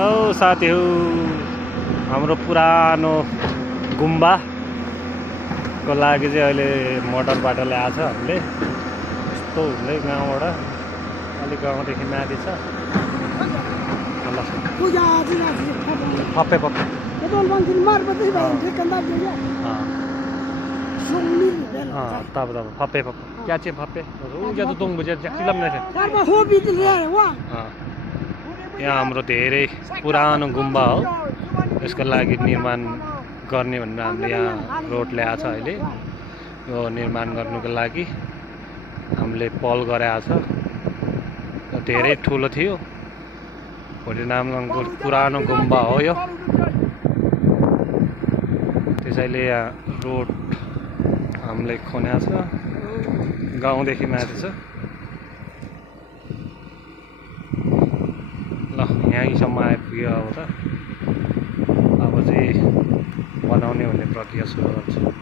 औ साथीहरु हाम्रो पुरानो गुम्बा को लागि चाहिँ अहिले मोटर बाटो ल्याएको छ हामीले यस्तो हुँदै गाउँबाट अलि गाउँदेखि माथि छ फप्पे फप्पे तब फप्पे फप्पे क्या चाहिँ फप्पे क्या त तुङ बुझे चिलम नै यहाँ हाम्रो धेरै पुरानो गुम्बा हो यसको लागि निर्माण गर्ने भनेर हामीले यहाँ रोड ल्याएको छ अहिले यो निर्माण गर्नुको लागि हामीले पहल गरेको छ धेरै ठुलो थियो भोटे नामलङको पुरानो गुम्बा हो यो त्यसैले यहाँ रोड हामीले खनेको छ गाउँदेखि माथि छ ल यहीँसम्म आइपुग्यो अब त अब चाहिँ बनाउने भन्ने प्रक्रिया सुरु गर्छ